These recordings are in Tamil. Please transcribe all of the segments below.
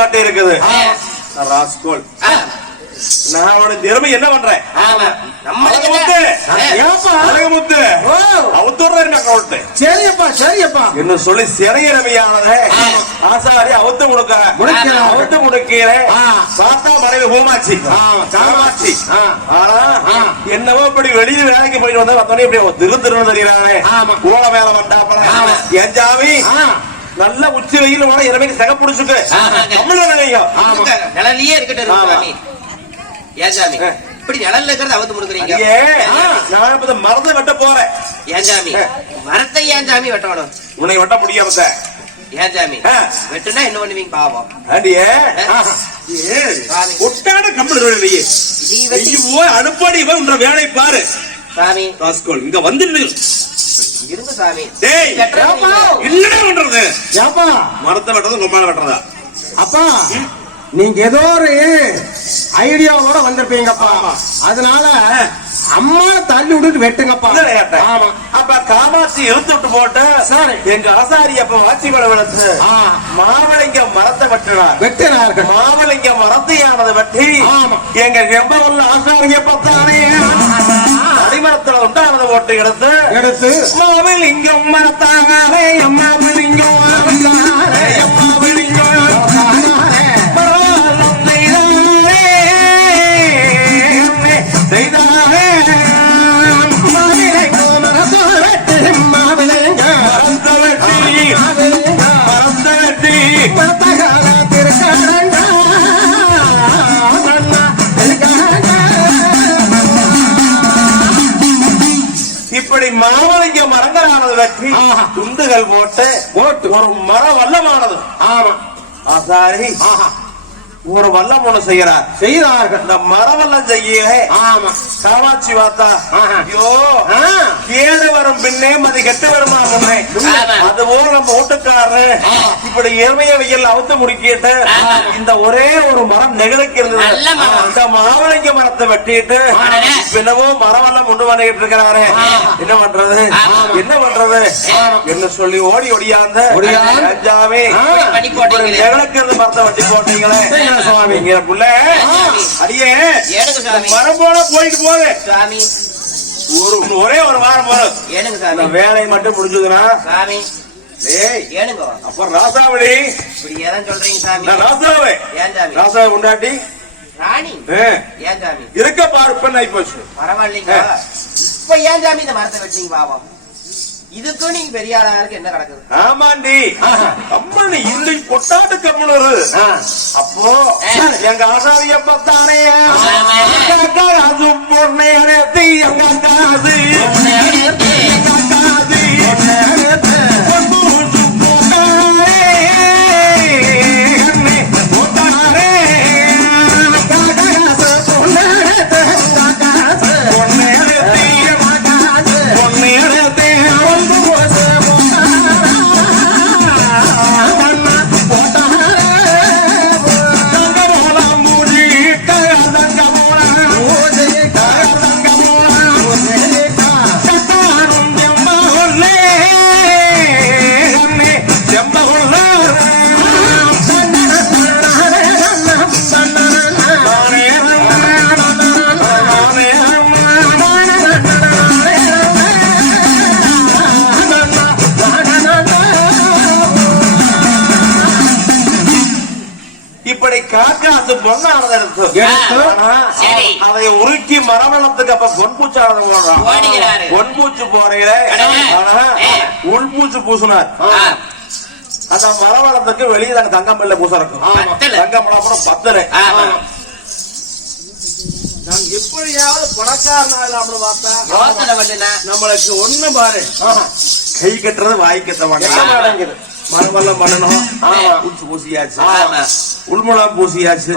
கட்டி இருக்குது ராஸ்கோல். நான் அவனோட திறமை என்ன பண்றேன் என்ன சொல்லி சிறைய ரமையானத ஆசாரி அவுத்து முடுக்கிறேன் பார்த்தா மனைவி பூமாச்சி காமாட்சி. ஆனா என்னவோ இப்படி வெளியே வேலைக்கு போயிட்டு வந்தா இப்படி திருந்திருன்னு தெரியுறானே கோல வேலை வந்தாப்பல என் ஜாமி நல்ல உச்சி வெயில் இரவைக்கு சக புடிச்சுட்டு நிழலையே இருக்கட்டும். ஏன் சாமி இப்படி நிழல்ல இருக்கிறத அவுத்து முடுக்குறீங்க? நான் இப்ப மரத்தை வெட்ட போறேன். ஏன் சாமி மரத்தை ஏன் சாமி வெட்டணும்? உன்னை வெட்ட முடியாம. ஏன் சாமி வெட்டுனா என்ன பண்ணுவீங்க பாவம்? அனுப்பாடி வேலை பாரு சாமி. ராஸ்கோல் இங்க வந்து இருங்க சாமி. என்னடா பண்றது? மரத்தை வெட்டுறது ரொம்ப வெட்டுறதா? அப்பா நீங்க ஏதோ ஒரு ஐடியாவோட வந்திருப்பீங்கப்பா. அதனால அம்மா தள்ளி விட்டுட்டு வெட்டுங்கப்பா. அப்ப காமாட்சி இழுத்துட்டு போட்டு எங்க ஆசாரி அப்ப வாட்சி பட விளத்து மாவளிங்க மரத்தை வெட்டினார்கள். மாவளிங்க மரத்தையானது வெட்டி எங்க செம்பவல்ல ஆசாரிய பத்தானே அடிமரத்துல உண்டானதை போட்டு எடுத்து மாவளிங்கம் மரத்தானே மாவளிங்கம் இப்படி மாவளிங்க மரங்களானது வெற்றி துண்டுகள் போட்டு ஒரு மர வல்லமானது. ஆமா ஆசாரி ஒரு வல்லம் ஒண்ணு செய்கிறார்கள். இந்த மரவல்லம் செய்ய காமாட்சி வாத்தா ஐயோ கேடு வரும் பின்னே மதி கெட்டு வருமா முன்னே அதுபோல நம்ம ஓட்டுக்காரரு இப்படி ஏழ்மைய வெயில் அவுத்து முடிக்கிட்டு இந்த ஒரே ஒரு மரம் நெகிழ்க்கு இருந்தது. இந்த மாவளிங்க மரத்தை வெட்டிட்டு பின்னவோ மரவல்லம் உண்டு பண்ணிக்கிட்டு இருக்கிறாரு. என்ன பண்றது என்ன சொல்லி ஓடி ஒடியாந்த நெகிழ்க்கு இருந்து மரத்தை வெட்டி போட்டீங்களே அடியே மரம் போல போயிட்டு போகுது சாமி. ஒரே ஒரு வாரம் போறோம் வேலையை மட்டும் புடிச்சதுன்னா சாமி. அப்ப ராசாவளி சொல்றீங்க சாமி. ராசாவே ராசாவை உண்டாட்டி ராணி ஏன் சாமி இருக்க பாரு பெண் ஆகி போச்சு. பரவாயில்லைங்க. இப்ப ஏன் சாமி இந்த மரத்தை வச்சீங்க பாவம்? இதுக்கும் நீங்க பெரிய ஆளாருக்கு என்ன நடக்குது? ஆமாண்டி அம்மனி இல்லை கொட்டாட்டு கம்முனரு. அப்போ எங்க ஆசாரிய பத்தானே காசு பொண்ணே எங்க காசு காக்காசு பொண்ணானதை அதை உருக்கி மரவளத்துக்கு அப்ப பொன்பூச்சானதை போடுறான். பொன்பூச்சு போறையில உள்பூச்சு பூசினார். அந்த மரவளத்துக்கு வெளியே நாங்க தங்கமல்ல பூச இருக்கும். தங்கமல்ல அப்புறம் பத்தலை. நாங்க எப்படியாவது பணக்காரனாகலாம்னு பார்த்தா நம்மளுக்கு ஒண்ணு பாரு கை கட்டுறது வாய் கட்ட மாட்டேங்குது. மரமெல்லாம் பண்ணணும். பூச்சி பூசியாச்சு, உள்முலாம் பூசியாச்சு,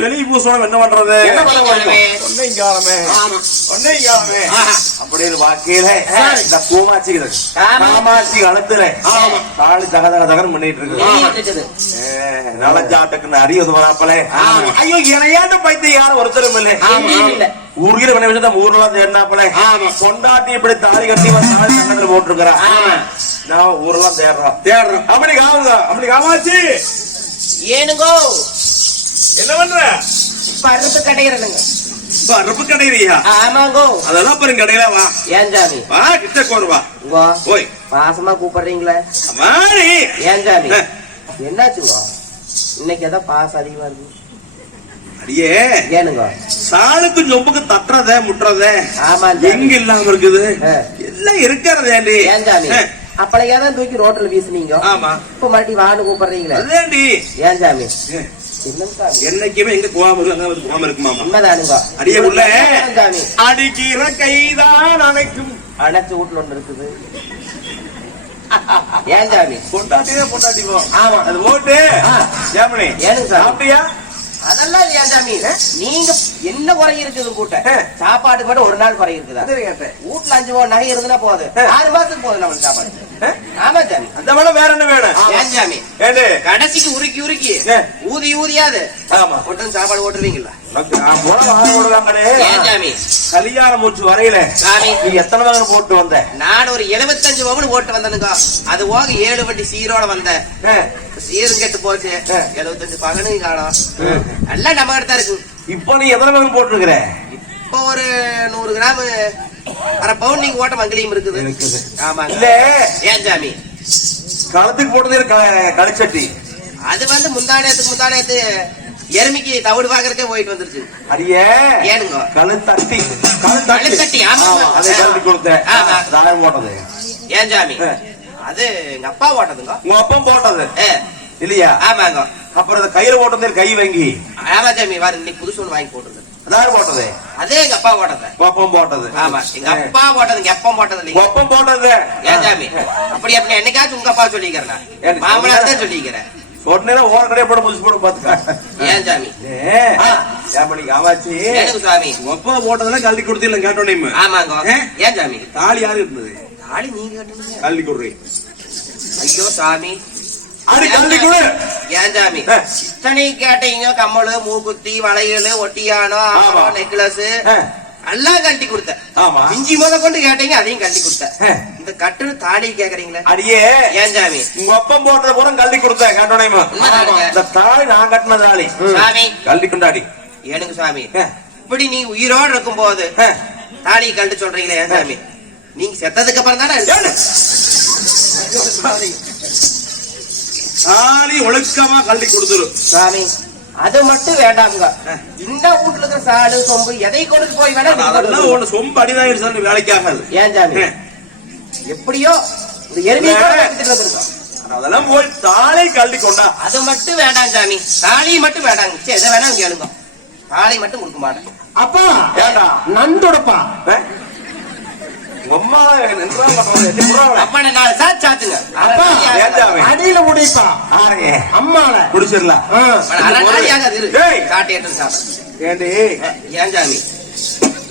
வெளியே பூசணும். என்ன பண்றது? அப்படின்னு வாக்கையில இந்த பூமாச்சி காமாட்சி அழுத்துல தாலி தகதக தகன் பண்ணிட்டு இருக்கு. நலஞ்சாட்டுக்குன்னு அறிவது வராப்பல. ஐயோ இணையாண்டு பைத்து யாரும் ஒருத்தரும் இல்லை. ஊர்ல பண்ண விஷயம் ஊர்லாம் தேடினாப்பல. கொண்டாட்டி இப்படி தாலி கட்டி தாலி சங்கத்துல போட்டிருக்கிறா. நான் ஊரெல்லாம் தேடுறோம். அப்படி காமாட்சி ஏனுங்கோ என்ன பண்ற? பருப்பு கடையிறனுங்க. பருப்பு கடையிறியா? ஆமாங்கோ. அதெல்லாம் பாருங்க கடையில வா. ஏன் சாமி? வா கிட்ட கோரு வா. வா. ஓய். பாசமா கூப்பிடுறீங்களே. மாறி. ஏன் சாமி? என்னாச்சுங்க? இன்னைக்கு ஏதோ பாச அதிகமா இருக்கு. அடியே. ஏனுங்க? சாலுக்கு சொம்புக்கு தட்டுறதே முட்டுறதே. ஆமா. எங்க இல்லாம இருக்குது? எல்லாம் இருக்கிறதே. ஏன் சாமி? அப்பளையா தான் தூக்கி ரோட்ல வீசுனீங்க. ஆமா. இப்ப மறுபடியும் வான்னு கூப்பிடுறீங்களே. அதேண்டி. ஏன் சாமி? என்னைக்குமே எங்க கோவம் இருக்கு, அங்க கோவம் இருக்குமா? உண்மைதானுங்க. அடியே உள்ள சாமி அடிக்கிற கைதான் அணைக்கும். அணைச்சு வீட்டுல ஒண்ணு இருக்குது. ஏன் சாமி? பொண்டாட்டியே பொண்டாட்டிப்போம். ஆமா. அது ஓட்டு ஜாமணி. ஏனுங்க சாமி? அப்படியா? அதெல்லாம் இல்லையா சாமி? நீங்க என்ன குறை இருக்குது கூட்ட? சாப்பாடு கூட ஒரு நாள் குறை இருக்குதா? வீட்டுல 5 பவுன் நகை இருந்தா போகுது. 6 மாசத்துக்கு போகுது நம்ம சாப்பாடு. ஆமா சாமி. அந்த வேலை வேற என்ன வேணும்? ஏன் சாமி? ஏண்டு கடைசிக்கு உருக்கி உருக்கி ஊதி ஊதியாது. ஆமா. ஒட்டும் சாப்பாடு ஓட்டுவீங்களா? ஏன் சாமி? கல்யாண மூச்சு வரையில சாமி நீ எத்தனை வாங்க போட்டு வந்த? நான் ஒரு 75 பவுன் போட்டு வந்தனுங்க. அது போக 7 வண்டி சீரோட வந்தேன். சீரும் கெட்டு போச்சு. 75 பகனு காலம் எல்லாம் நம்ம கிட்ட இருக்கு. இப்ப நீ எத்தனை வாங்க போட்டுருக்கிற? இப்போ ஒரு 100 கிராம் அரை பவுன் நீங்க ஓட்ட மங்கலியும் இருக்குது. ஆமா. இல்ல ஏன் சாமி? களத்துக்கு போட்டது களிச்சட்டி. அது முந்தானத்துக்கு எருமைக்கு தவிடு பாக்குறதுக்கே போயிட்டு வந்துருச்சு. அடியே ஏனுங்க? கழுத்தட்டி. ஆமா. அதை கழுத்தி கொடுத்தேன். நான் போட்டது. ஏன் சாமி? அது எங்க அப்பா ஓட்டதுங்க. உங்க அப்பா போட்டது இல்லையா? ஆமாங்க. அப்புறம் கையில போட்டது கை வாங்கி. ஆமா சாமி. வாரு இன்னைக்கு புதுசு ஒண்ணு வாங்கி போட்டது. அதான் போட்டது. அதே எங்க அப்பா போட்டது. அப்பம் போட்டது. ஆமா. எங்க அப்பா போட்டது. எங்க அப்பா போட்டது இல்லைங்க. அப்பம் போட்டது. ஏன் சாமி? அப்படி என்னைக்காச்சும் உங்க அப்பா சொல்லிக்கிறேன். மாமனார் தான் சொல்லிக்கிறேன். சொன்னா ஓர கடையை போட புதுசு போட பாத்துக்க. ஏன் சாமி? ஏமணி காமாச்சி. எனக்கு சாமி அப்பா போட்டதெல்லாம் கழட்டி கொடுத்து கேட்டோம். ஆமாங்க. ஏன் சாமி? தாலி யாரு இருந்தது? தாலி நீங்க கட்டுங்க. கழட்டி கொடுறீ. ஐயோ சாமி. அது கழட்டி கொடு. ஏன் சாமி? இத்தனை கேட்டீங்க. கம்மலு, மூக்குத்தி, வளையல், ஒட்டியானம், நெக்லஸ் எல்லாம் கழட்டி கொடுத்தேன். ஆமா. இஞ்சி முத கொண்டு கேட்டீங்க, அதையும் கழட்டி கொடுத்தேன். இந்த கட்டுன்னு தாலி கேக்குறீங்களே. அடியே ஏன் சாமி? உங்க அப்பம் போட்டத பூரா கழட்டி கொடுத்தேன் கேட்டோனேமா. இந்த தாலி நான் கட்டின தாலி சாமி. கழட்டி கொண்டாடி. எனக்கு சாமி இப்படி நீ உயிரோடு இருக்கும் போது தாலி கழட்டி சொல்றீங்களே. ஏன் சாமி? நீங்க செத்ததுக்கு அப்புறம் தானே தாலி ஒழுக்கமா கழட்டி கொடுத்துரு சாமி. அது மட்டும் வேண்டாமுங்க. இந்த வீட்டுல இருக்கிற சாடு சொம்பு எதை கொண்டு போய் வேணா அதெல்லாம் ஒண்ணு சொம்பு அடிதான் வேலைக்காகாது. ஏன் சாமி? எப்படியோ இந்த எருமையை அதெல்லாம் போய் தாலி கழட்டி கொண்டா. அது மட்டும் வேண்டாம் சாமி. தாலி மட்டும் வேண்டாங்க. சரி எதை வேணா கேளுங்க. தாலி மட்டும் கொடுக்க மாட்டேன். அப்பா ஏண்டா நண்டோடப்பா அம்மா அப்பா 4 சாத்து சாத்துங்க. அடியில முடிப்பா அம்மால குடிச்சிடலாம். சாட்டை எடுத்து சாப்பிடு. ஏன் சாமி?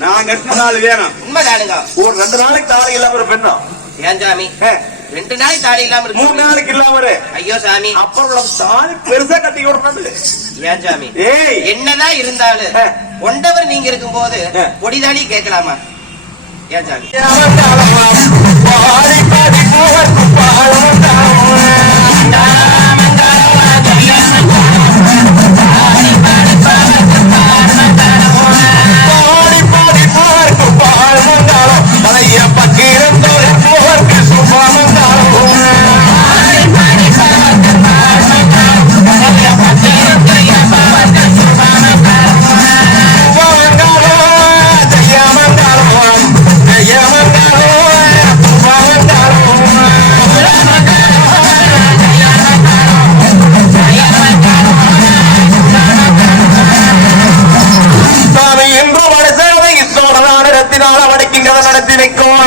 நான் கட்டின தாலி வேணும். உண்மைதானுங்க. ஒரு 2 நாளைக்கு தாலி இல்லாம ஒரு பெண்ணா. ஏன் சாமி? 2 நாளைக்கு தாலி இல்லாம இருக்கு. 3 நாளைக்கு இல்லாம. ஐயோ சாமி. அப்புறம் தாலி பெருசா கட்டி கொடுக்கணும். ஏன் சாமி? என்னதான் இருந்தாலும் கொண்டவர் நீங்க இருக்கும் போது பொடிதாலி கேட்கலாமா? ஏன் சாமி? நடத்தி வைக்கும்